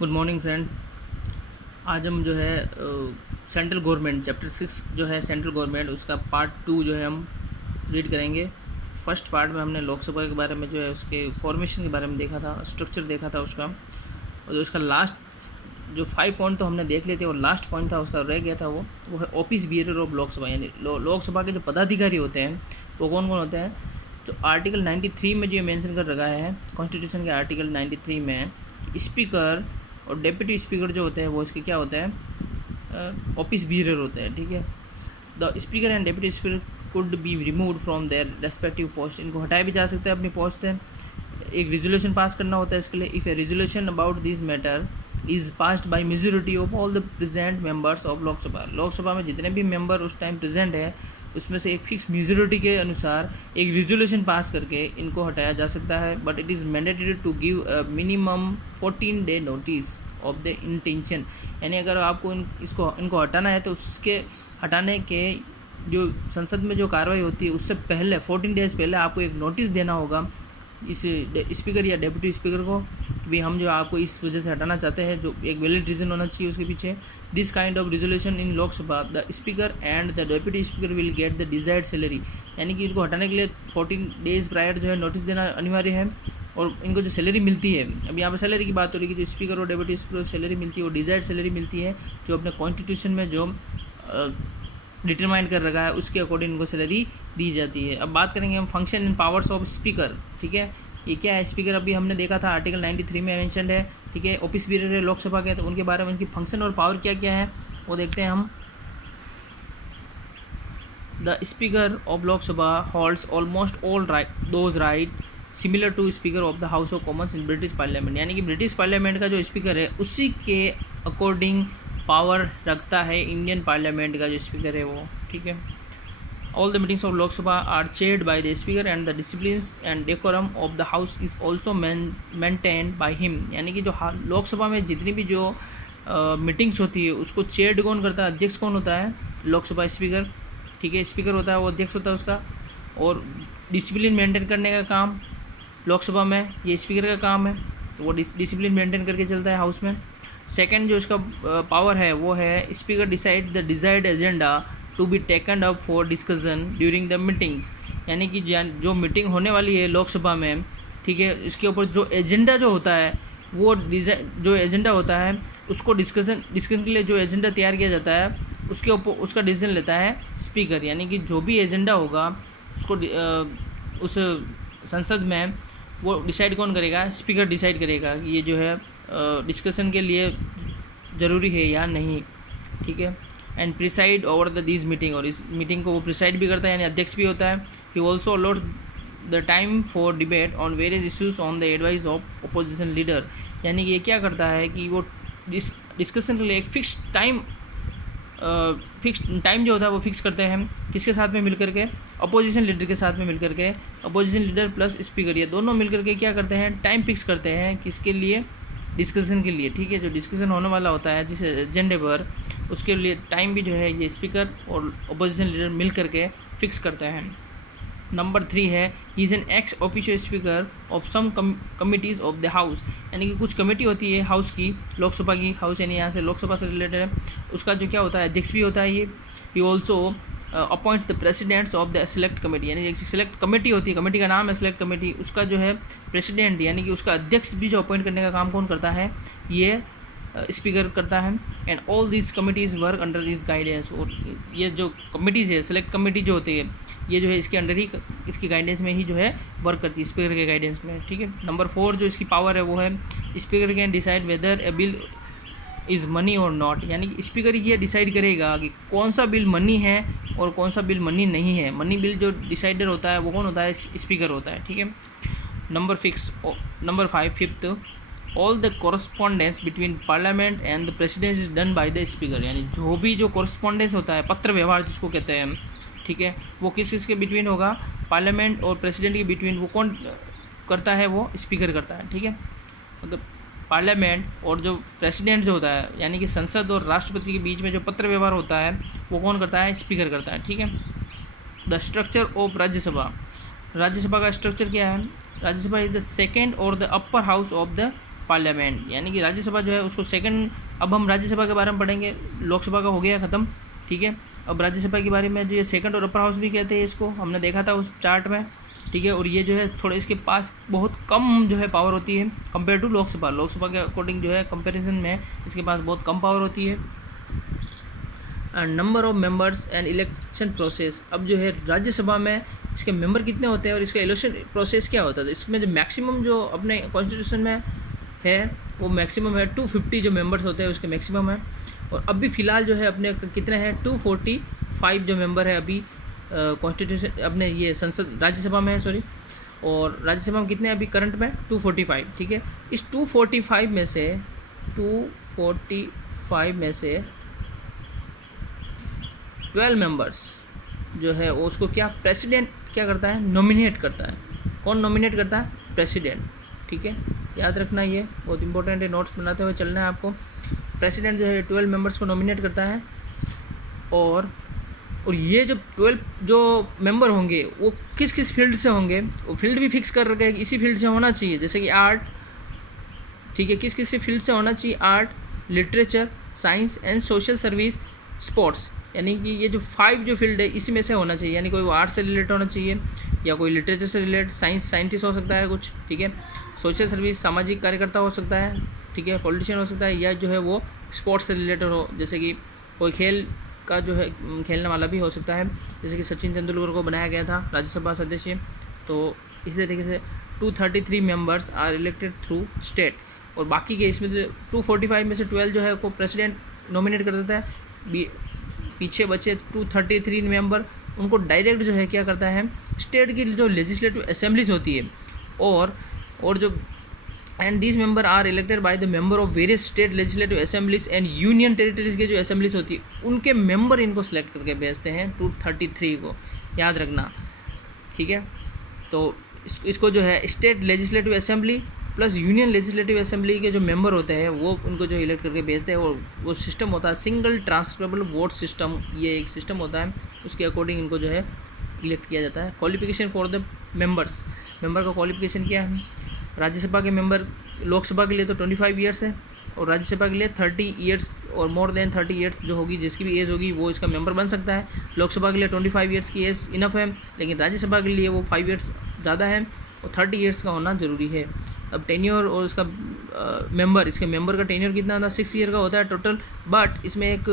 Good morning friend. आज हम जो है सेंट्रल गवर्नमेंट चैप्टर 6 जो है सेंट्रल गवर्नमेंट उसका पार्ट 2 जो है हम रीड करेंगे। फर्स्ट पार्ट में हमने लोकसभा के बारे में जो है उसके फॉर्मेशन के बारे में देखा था, स्ट्रक्चर देखा था उसका, और जो उसका लास्ट जो 5 पॉइंट तो हमने देख लिए थे और लास्ट पॉइंट था उसका रह गया था वो है ऑफिस बिहेवियर ऑफ लोकसभा। यानी लोकसभा के जो पदाधिकारी होते हैं वो कौन कौन होते हैं। जो आर्टिकल 93 में जो मेंशन कर रखा है कॉन्स्टिट्यूशन के आर्टिकल 93 में, स्पीकर और डेप्यूटी स्पीकर जो होते हैं वो इसके क्या होते हैं, ऑफिस बिहेवियर होते हैं। ठीक है, the speaker and deputy speaker could be removed from their respective post. इनको हटाया भी जा सकता है अपनी पोस्ट से। एक रेजोल्यूशन पास करना होता है इसके लिए। If A resolution about this matter is passed by majority of all the present members of Lok Sabha. Lok Sabha में जितने भी मेंबर उस टाइम प्रेजेंट है उसमें से एक फिक्स मेजोरिटी के अनुसार एक रेजोल्यूशन पास करके इनको हटाया जा सकता है। But it is mandatory to give minimum 14 day notice of the intention. यानी अगर आपको इनको हटाना है तो उसके हटाने के जो संसद में जो कार्रवाई होती है उससे पहले 14 डेज़ पहले आपको एक नोटिस देना होगा इस स्पीकर या डेप्यूटी स्पीकर को कि भाई हम जो आपको इस वजह से हटाना चाहते हैं, जो एक वैलिड रीज़न होना चाहिए उसके पीछे। This kind of resolution in Lok Sabha the speaker and the deputy speaker will get the desired salary. यानी कि इनको हटाने के लिए 14 डेज़ प्रायर जो है नोटिस देना अनिवार्य है और इनको जो सैलरी मिलती है, अब यहाँ पर सैलरी की बात हो रही है कि जो स्पीकर और डेप्यूटी स्पीकर को सैलरी मिलती है वो डिजायर्ड सैलरी मिलती है जो अपने कॉन्स्टिट्यूशन में जो डिटरमाइन कर रखा है उसके अकॉर्डिंग इनको सैलरी दी जाती है। अब बात करेंगे हम function and powers of speaker. ठीक है, ये क्या है स्पीकर, अभी हमने देखा था आर्टिकल 93 में मेंशन्ड है। ठीक है, ऑफिस बिहेवियर है लोकसभा के, तो उनके बारे में उनकी फंक्शन और पावर क्या क्या है वो देखते हैं हम। The speaker of Lok Sabha holds almost all those right similar to speaker of the House of Commons in British Parliament. यानी कि ब्रिटिश पार्लियामेंट का जो स्पीकर है उसी के अकॉर्डिंग पावर रखता है इंडियन पार्लियामेंट का जो स्पीकर है वो। ठीक है, all the meetings of Lok Sabha are chaired by the speaker and the disciplines and decorum of the house is also maintained by him. यानी कि जो लोकसभा में जितनी भी जो मीटिंग्स होती है उसको चेयर्ड कौन करता है, अध्यक्ष कौन होता है, लोकसभा स्पीकर। ठीक है, स्पीकर होता है वो अध्यक्ष होता है उसका, और डिसिप्लिन मेंटेन करने का काम लोकसभा में ये स्पीकर का काम है, तो वो डिसिप्लिन मेंटेन करके चलता है हाउस में। सेकंड जो इसका पावर है वो है speaker decide the desired agenda to be taken up for discussion during the meetings. यानी कि जो मीटिंग होने वाली है लोकसभा में, ठीक है, इसके ऊपर जो एजेंडा जो होता है वो जो एजेंडा होता है उसको डिस्कशन के लिए जो एजेंडा तैयार किया जाता है उसके ऊपर उसका डिसीजन लेता है स्पीकर। यानी कि जो भी एजेंडा होगा उसको उस संसद में वो डिसाइड कौन करेगा, स्पीकर डिसाइड करेगा कि ये जो है डिस्कशन के लिए ज़रूरी है या नहीं। ठीक है, and preside over the this meeting, और इस मीटिंग को वो प्रिसाइड भी करता है यानी अध्यक्ष भी होता है। He also allot the time for debate on various issues on the advice of opposition leader. यानी कि ये क्या करता है कि वो डिस्कशन के लिए एक फिक्स टाइम जो होता है वो फिक्स करते हैं किसके साथ में मिलकर के, अपोजिशन लीडर के साथ में मिलकर के। अपोजिशन लीडर प्लस स्पीकर ये दोनों मिलकर के क्या करते हैं, टाइम फिक्स करते हैं किसके लिए, डिस्कशन के लिए। ठीक है, जो डिस्कशन होने वाला होता है जिस एजेंडे पर उसके लिए टाइम भी जो है ये स्पीकर और अपोजिशन लीडर मिल करके फिक्स करते हैं। नंबर 3 है he is an ex official speaker of some committees of the house. यानी कि कुछ कमेटी होती है हाउस की, लोकसभा की हाउस यानी यहाँ से लोकसभा से रिलेटेड है, उसका जो क्या होता है अध्यक्ष भी होता है ये। He also appoints the presidents of the select committee. यानी एक सेलेक्ट कमेटी होती है, कमेटी का नाम है सेलेक्ट कमेटी, उसका जो है प्रेसिडेंट यानी कि उसका अध्यक्ष भी जो अपॉइंट करने का काम कौन करता है, ये स्पीकर करता है। And all this committees work under this guidance. और ये जो कमिटीज़ है सेलेक्ट कमेटी जो होती है ये जो है इसके अंडर ही, इसकी गाइडेंस में ही जो है वर्क करती है, स्पीकर के गाइडेंस में। ठीक है, नंबर 4 जो इसकी पावर है वो है speaker can decide whether A bill is money और नॉट। यानी कि स्पीकर ये डिसाइड करेगा कि कौन सा बिल मनी है और कौन सा बिल मनी नहीं है। मनी बिल जो डिसाइडर होता है वो कौन होता है, स्पीकर होता है। ठीक है, number 5 fifth, all the correspondence between parliament and the president is done by the speaker. यानी जो भी जो कॉरस्पॉन्डेंस होता है, पत्र व्यवहार जिसको कहते हैं, ठीक है, वो किस के बिटवीन होगा, पार्लियामेंट और प्रेसिडेंट के बिटवीन वो कौन करता है, वो स्पीकर करता है। ठीक है, मतलब पार्लियामेंट और जो प्रेसिडेंट जो होता है यानी कि संसद और राष्ट्रपति के बीच में जो पत्र व्यवहार होता है वो कौन करता है, स्पीकर करता है। ठीक है, द स्ट्रक्चर ऑफ राज्यसभा का स्ट्रक्चर क्या है, राज्यसभा इज द सेकेंड और the upper house of the parliament, यानी कि राज्यसभा जो है उसको सेकंड। अब हम राज्यसभा के बारे में पढ़ेंगे, लोकसभा का हो गया ख़त्म, ठीक है। अब राज्यसभा के बारे में जो ये सेकंड और अपर हाउस भी कहते हैं इसको, हमने देखा था उस चार्ट में, ठीक है। और ये जो है थोड़ा इसके पास बहुत कम जो है पावर होती है कंपेयर टू लोकसभा। लोकसभा के अकॉर्डिंग जो है कंपैरिजन में इसके पास बहुत कम पावर होती है। Number of members and election process, अब जो है राज्यसभा में इसके मेंबर कितने होते हैं और इसका इलेक्शन प्रोसेस क्या होता है। तो इसमें जो मैक्सिमम जो अपने कॉन्स्टिट्यूशन में है वो मैक्सिमम है 250 जो मेंबर्स होते हैं उसके मैक्सिमम है। और अभी फ़िलहाल जो है अपने कितने हैं 245 जो मेंबर है अभी कॉन्स्टिट्यूशन अपने ये संसद राज्यसभा में है, सॉरी। और राज्यसभा में कितने हैं अभी करंट में 245, ठीक है। इस 245 में से 12 मेंबर्स जो है वो उसको क्या प्रेसिडेंट क्या करता है, नॉमिनेट करता है। कौन नॉमिनेट करता है, प्रेसिडेंट, ठीक है। याद रखना ये बहुत इंपॉर्टेंट है, नोट्स बनाते हुए चलना है आपको। प्रेसिडेंट जो है 12 मेंबर्स को नॉमिनेट करता है। और ये जो 12 जो मेंबर होंगे वो किस किस फील्ड से होंगे, वो फील्ड भी फिक्स कर रखा है कि इसी फील्ड से होना चाहिए, जैसे कि आर्ट, ठीक है। किस किस फील्ड से होना चाहिए, art, literature, science and social service, sports, यानी कि ये जो 5 जो फील्ड है इसी में से होना चाहिए। यानी कोई आर्ट से रिलेटेड होना चाहिए या कोई लिटरेचर से रिलेटेड, साइंटिस्ट हो सकता है कुछ, ठीक है। सोशल सर्विस सामाजिक कार्यकर्ता हो सकता है, ठीक है, पॉलिटिशियन हो सकता है, या जो है वो स्पोर्ट्स से रिलेटेड हो, जैसे कि कोई खेल का जो है खेलने वाला भी हो सकता है, जैसे कि सचिन तेंदुलकर को बनाया गया था राज्यसभा सदस्य। तो इसी तरीके से 233 members are elected through state. और बाकी के इसमें से 245 में से 12 जो है को प्रेसिडेंट नॉमिनेट कर देता है। पीछे बचे 233 मेंबर उनको डायरेक्ट जो है क्या करता है, स्टेट की जो लेजिस्लेटिव असेंबलीज होती है और जो and these member are elected by the member of various state legislative assemblies and union territories के जो असेंबलीज होती है उनके मेंबर इनको सेलेक्ट करके भेजते हैं 233 को, याद रखना, ठीक है। तो इसको जो है state legislative assembly plus union legislative assembly के जो मेंबर होते हैं वो उनको जो इलेक्ट करके भेजते हैं। और वो सिस्टम होता है सिंगल ट्रांसफरेबल वोट सिस्टम, ये एक सिस्टम होता है, उसके अकॉर्डिंग इनको जो है इलेक्ट किया जाता है। Qualification for the members, member का क्वालिफिकेशन क्या है। राज्यसभा के मेंबर लोकसभा के लिए तो 25 ईयर्स है और राज्यसभा के लिए 30 ईयर्स और मोर देन 30 ईयर्स जो होगी, जिसकी भी एज होगी वो इसका मेंबर बन सकता है। लोकसभा के लिए 25 ईयर्स की एज इनफ है, लेकिन राज्यसभा के लिए वो 5 ईयर्स ज़्यादा है और 30 ईयर्स का होना ज़रूरी है। अब टेन्योर और उसका इसके मेंबर का टेन्योर कितना होता है, 6 ईयर का होता है टोटल। बट इसमें एक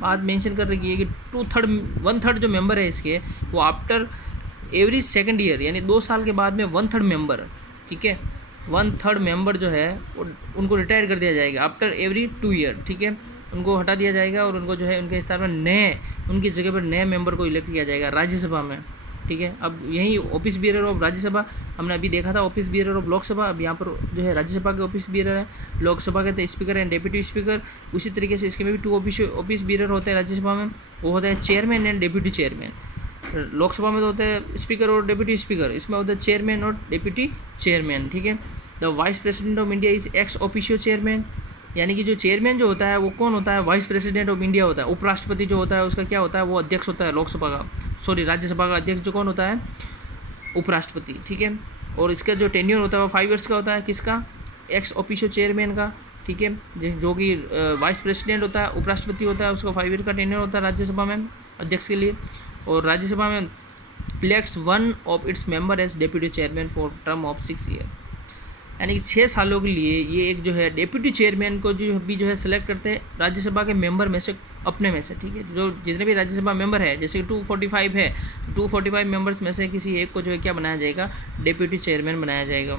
बात मेंशन कर रखी है कि 1/3 जो मेंबर है इसके वो आफ्टर एवरी सेकंड ईयर, यानी 2 साल के बाद में 1/3 मेंबर, ठीक है, 1/3 मेंबर जो है उनको रिटायर कर दिया जाएगा आफ्टर एवरी 2 ईयर, ठीक है, उनको हटा दिया जाएगा और उनको जो है उनके स्थान पर उनकी जगह पर नए मेंबर को इलेक्ट किया जाएगा राज्यसभा में, ठीक है। अब यही ऑफिस बियरर ऑफ राज्यसभा हमने अभी देखा था, ऑफिस बियरर ऑफ लोकसभा, अब यहाँ पर जो है राज्यसभा के ऑफिस बियरर है, लोकसभा के तो स्पीकर एंड डेप्यूटी स्पीकर। उसी तरीके से इसके में भी 2 ऑफिस बियरर होते हैं राज्यसभा में, वो होता है chairman and deputy chairman. Lok Sabha में तो होता है स्पीकर और डेप्यूटी स्पीकर, इसमें होता है चेयरमैन और डेप्यूटी चेयरमैन, ठीक है। The vice president of India is ex officio chairman, यानी कि जो चेयरमैन जो होता है वो कौन होता है, वाइस प्रेसिडेंट ऑफ इंडिया होता है। उपराष्ट्रपति जो होता है उसका क्या होता है, वो अध्यक्ष होता है लोकसभा का, राज्यसभा का अध्यक्ष जो कौन होता है, उपराष्ट्रपति, ठीक है। और इसका जो टेन्योर होता है वो 5 ईयर्स का होता है, किसका, एक्स ऑफिशियो चेयरमैन का, ठीक है। जो कि वाइस प्रेसिडेंट होता है, उपराष्ट्रपति होता है, उसका 5 ईयर का टेन्योर होता है राज्यसभा में अध्यक्ष के लिए। और राज्यसभा में elects 1 of its member as deputy chairman for term of 6 year, यानी कि 6 सालों के लिए ये एक जो है डेप्यूटी चेयरमैन को जो है सेलेक्ट करते हैं राज्यसभा के मेंबर में से, अपने में से, ठीक है। जो जितने भी राज्यसभा मेंबर है, जैसे कि 245 है, 245 मेंबर्स में से किसी एक को जो है क्या बनाया जाएगा, डेप्यूटी चेयरमैन बनाया जाएगा।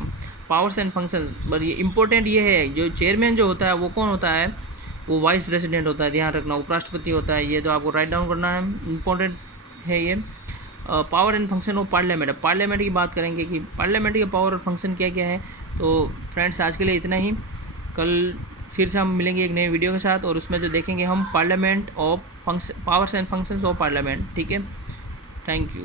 पावर्स एंड फंक्शंस, बट ये इंपॉर्टेंट ये है, जो चेयरमैन जो होता है वो कौन होता है, वो वाइस प्रेसिडेंट होता है, ध्यान रखना, उपराष्ट्रपति होता है, ये तो आपको राइट डाउन करना है, इंपॉर्टेंट है ये। Power and function of parliament, parliament की बात करेंगे कि पार्लियामेंट के पावर और फंक्शन क्या क्या है। तो फ्रेंड्स आज के लिए इतना ही, कल फिर से हम मिलेंगे एक नई वीडियो के साथ और उसमें जो देखेंगे हम parliament of powers and functions of parliament, ठीक है। Thank you.